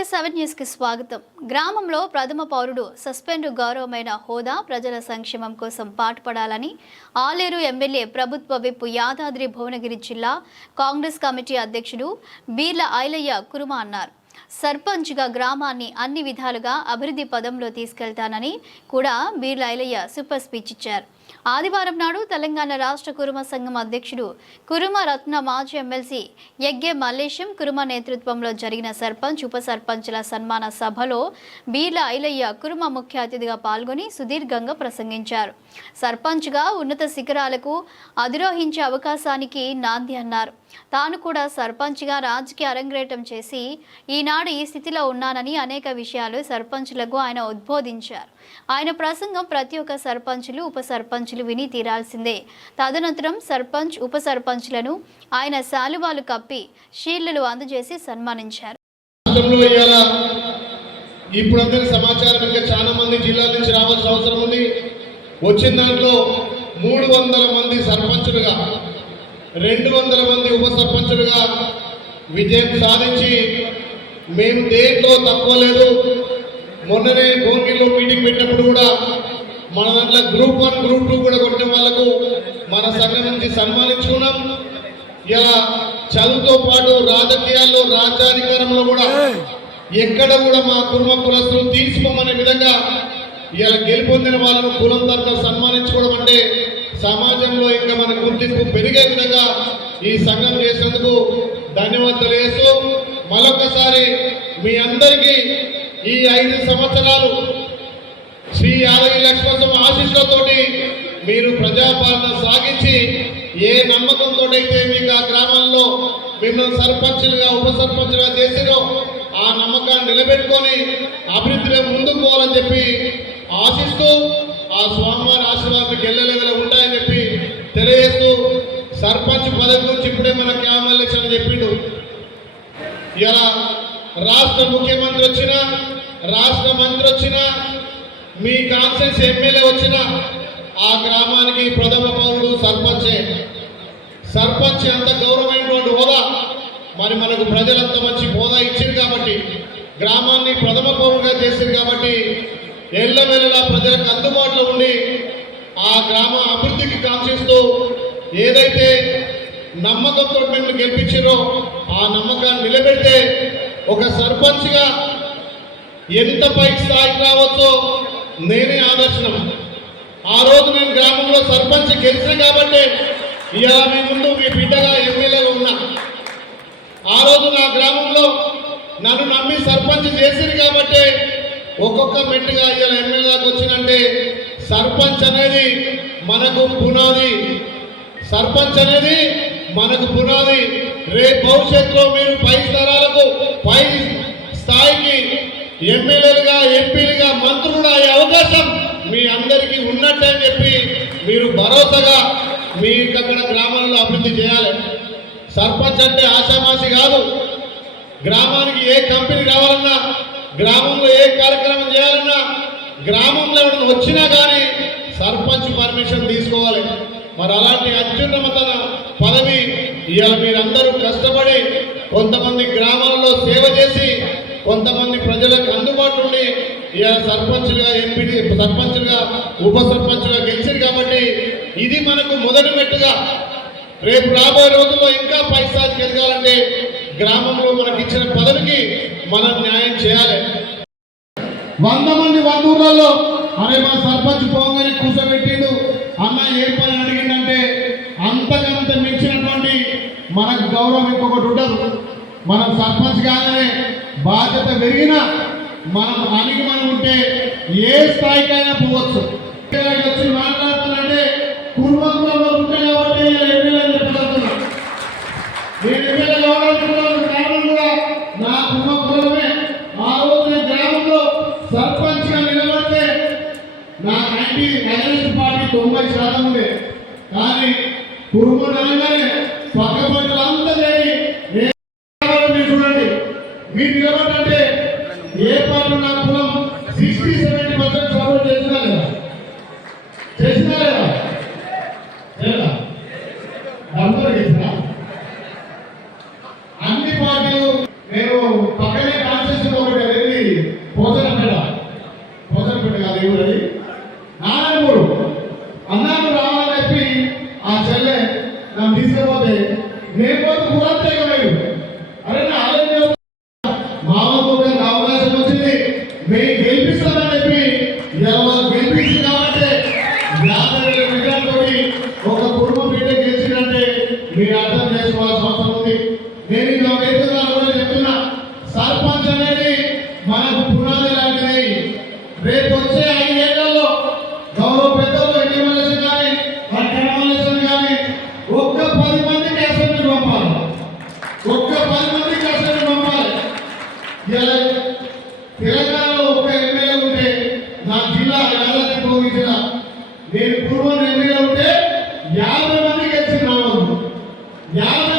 TV seven న్యూస్కి స్వాగతం. గ్రామంలో ప్రథమ పౌరుడు సస్పెండ్ గౌరవమైన హోదా ప్రజల సంక్షేమం కోసం పాటుపడాలని ఆలేరు ఎమ్మెల్యే ప్రభుత్వ విప్పు యాదాద్రి భువనగిరి జిల్లా కాంగ్రెస్ కమిటీ అధ్యక్షుడు బీర్ల ఐలయ్య కురుమ అన్నారు. సర్పంచ్గా గ్రామాన్ని అన్ని విధాలుగా అభివృద్ధి పదంలో తీసుకెళ్తానని కూడా బీర్ల ఐలయ్య సూపర్ స్పీచ్ ఇచ్చారు. ఆదివారం నాడు తెలంగాణ రాష్ట్ర కురుమ సంఘం అధ్యక్షుడు కురుమ రత్న మాజీ ఎమ్మెల్సీ యగ్గే మల్లేశం కురుమ నేతృత్వంలో జరిగిన సర్పంచ్ ఉప సర్పంచ్ల సన్మాన సభలో బీర్ల ఐలయ్య కురుమ ముఖ్య అతిథిగా పాల్గొని సుదీర్ఘంగా ప్రసంగించారు. సర్పంచ్గా ఉన్నత శిఖరాలకు అధిరోహించే అవకాశానికి నాంది అన్నారు. తాను కూడా సర్పంచ్గా రాజకీయ అరంగేటం చేసి ఈనాడు ఈ స్థితిలో ఉన్నానని అనేక విషయాలు సర్పంచ్లకు ఆయన ఉద్బోధించారు. ఆయన ప్రసంగం ప్రతి ఒక్క సర్పంచులు ఉప సర్పంచ్లు విని తీరాల్సిందే. తదనంతరం సర్పంచ్ ఉప సర్పంచ్లను ఆయన శాలువాలు కప్పి షీల్డ్లు అందజేసి సన్మానించారు. రాష్ట్రంలో ఇప్పుడు అందరి సమాచారం ఇంకా చాలా మంది జిల్లాల నుంచి రావాల్సిన అవసరం ఉంది. వచ్చిన దాంట్లో మూడు వందల మంది సర్పంచులుగా రెండు వందల మంది ఉప సర్పంచులుగా విజయం సాధించి మేము దేంట్లో తక్కువ లేదు. మొన్ననే భోగిలో మీటింగ్ పెట్టినప్పుడు కూడా మన దాంట్లో గ్రూప్ వన్ గ్రూప్ టూ కూడా కొట్టిన వాళ్ళకు మన సంఘం నుంచి సన్మానించుకున్నాం. ఇలా చదువుతో పాటు రాజకీయాల్లో రాజ్యాధికారంలో కూడా ఎక్కడ కూడా మా కుటుంబ కులస్తులు తీసుకోమనే విధంగా ఇలా గెలుపొందిన వాళ్ళను కులం తరఫున సన్మానించుకోవడం అంటే సమాజంలో ఇంకా మన గుర్తింపు పెరిగే విధంగా ఈ సంఘం చేసినందుకు ధన్యవాదాలు తెలియజేస్తూ మరొకసారి మీ అందరికీ ఈ ఐదు సంవత్సరాలు శ్రీ యాదగిరి లక్ష్మణం ఆశీస్సులతోటి మీరు ప్రజాపాలన సాగించి ఏ నమ్మకంతో అయితే మీకు ఆ గ్రామంలో మిమ్మల్ని సర్పంచులుగా ఉప సర్పంచులుగా చేసిరో ఆ నమ్మకాన్ని నిలబెట్టుకొని అభివృద్ధిలో ముందుకు పోవాలని చెప్పి ఆశిస్తూ ఆ స్వామివారి ఆశీర్వాదం గెల్లెలెవెల ఉంటాయని చెప్పి తెలియజేస్తూ సర్పంచ్ పదవి గురించి ఇప్పుడే మన క్యామల్లేషన్ చెప్పిండు. ఇలా రాష్ట్ర ముఖ్యమంత్రి వచ్చినా రాష్ట్ర మంత్రి వచ్చినా మీ కాన్సెన్స్ ఎమ్మెల్యే వచ్చిన ఆ గ్రామానికి ప్రథమ పౌరుడు సర్పంచే. సర్పంచ్ అంత గౌరవమైనటువంటి హోదా మరి మనకు ప్రజలంత మంచి హోదా ఇచ్చింది కాబట్టి గ్రామాన్ని ప్రథమ పౌరుడుగా చేసింది కాబట్టి ఎల్లవెల్లలా ప్రజలకు అందుబాటులో ఉండి ఆ గ్రామ అభివృద్ధికి కాంక్షిస్తూ ఏదైతే నమ్మకంతో మిమ్మల్ని గెలిపించారో ఆ నమ్మకాన్ని నిలబెడితే ఒక సర్పంచ్గా ఎంత పైకి స్థాయికి రావచ్చో నేనే ఆదర్శనం. ఆ రోజు నేను గ్రామంలో సర్పంచ్ గెలిచిన కాబట్టి ఇవాళ మీ ముందు మీ బిడ్డగా ఎమ్మెల్యేగా ఉన్నా. ఆ రోజు నా గ్రామంలో నన్ను నమ్మి సర్పంచ్ చేసింది కాబట్టి ఒక్కొక్క మెట్టుగా ఇవాళ ఎమ్మెల్యేకి వచ్చిందంటే సర్పంచ్ అనేది మనకు పునాది. సర్పంచ్ అనేది మనకు పునాది. రేపు భవిష్యత్తులో మీరు పై స్థలాలకు పై స్థాయికి ఎమ్మెల్యేలుగా ఎంపీలుగా అందరికీ ఉన్నట్టే చెప్పి మీరు భరోసాగా మీకు అక్కడ గ్రామాలలో అభివృద్ధి చేయాలి. సర్పంచ్ అంటే ఆశామాసి కాదు. గ్రామానికి ఏ కంపెనీ రావాలన్నా గ్రామంలో ఏ కార్యక్రమం చేయాలన్నా గ్రామంలో ఎవరైనా వచ్చినా కానీ సర్పంచ్ పర్మిషన్ తీసుకోవాలి. మరి అలాంటి అత్యున్నమతన పదవి ఇవాళ మీరందరూ కష్టపడి కొంతమంది గ్రామాలలో సేవ చేసి కొంతమంది ఇవాళ సర్పంచులుగా ఎంపీ సర్పంచులుగా ఉప సర్పంచులుగా గెలిచారు కాబట్టి ఇది మనకు మొదటి మెట్టుగా. రేపు రాబోయే రోజుల్లో ఇంకా పై స్థాయికి ఎదగాలంటే గ్రామంలో మనకి ఇచ్చిన పదవికి మనం న్యాయం చేయాలి. వంద మంది వంద ఊళ్ళల్లో అరే మా సర్పంచ్ పోగానే కూర్చోబెట్టిండు. అన్న ఏ పని అడిగిందంటే అంతకంత మించినటువంటి మనకు గౌరవం ఇంకొకటి ఉండదు. మనం సర్పంచ్ కాగానే బాధ్యత పెరిగిన మనం అణిగి మనం ఉంటే ఏ స్థాయికైనా పోవచ్చు. వచ్చి మాట్లాడుతున్నారంటే కుటుంబంలో ఉంటే కాబట్టి ఇలా చెప్పగలుగుతున్నా నేను ఎమ్మెల్యే కావాలనుకున్నాను కారణం కూడా నా కుటుంబంలోనే ఆ రోజు నేను గ్రామంలో సర్పంచ్గా నిలబడితే నా నైన్టీ కమ్యూనిస్ట్ పార్టీ తొంభై శాతం ఉండే. కానీ కుటుంబం అనగానే పక్క అంతా చేరి నేను చూడండి. మీరు నిలబడంటే ఏ పార్టీ నా కులం సిక్స్టీ సెవెంటీ పర్సెంట్ సపోర్ట్ చేసినా లేదా? చేసినా లేదా? అన్ని పార్టీలు నేను పక్కనే కాన్స్టిట్యూషన్ ఒకటి అనేది పోతనపేట పోతనపేట కాదు నారాయణపూర్. అన్నాడు రావాలని చెప్పి ఆ చెల్లె నన్ను తీసుకుపోతే నేను కూడా ఎవరు గెలిపించింది కాబట్టి యాభై వేల విజయంతోటి ఒక కుటుంబ బిడ్డ గెలిచిందంటే మీరు అర్థం చేసుకోవాల్సిన అవసరం ఉంది. నేను ఇంకా వేదికగా కూడా చెప్తున్నా. సర్పంచ్ అనేది మనకు పునాది లాంటిది. రేపు వచ్చే ఐదేళ్ళలో గౌరవ పెద్దలు ఎన్నిమలేషన్ కానీ కనమలేషన్ కానీ ఒక్క పది మందికి అసెంబ్లీ పంపాలి. ఒక్క పది మందికి అసెంబ్లీ పంపాలి. ఇలా తెలంగాణలో ఒక ఎమ్మెల్యే ఉంటే నా జిల్లా యాదాద్రి భువనగిరి జిల్లా నేను పూర్వం ఎమ్మెల్యే ఉంటే యాభై మంది గెలిచిన రావాలి యాభై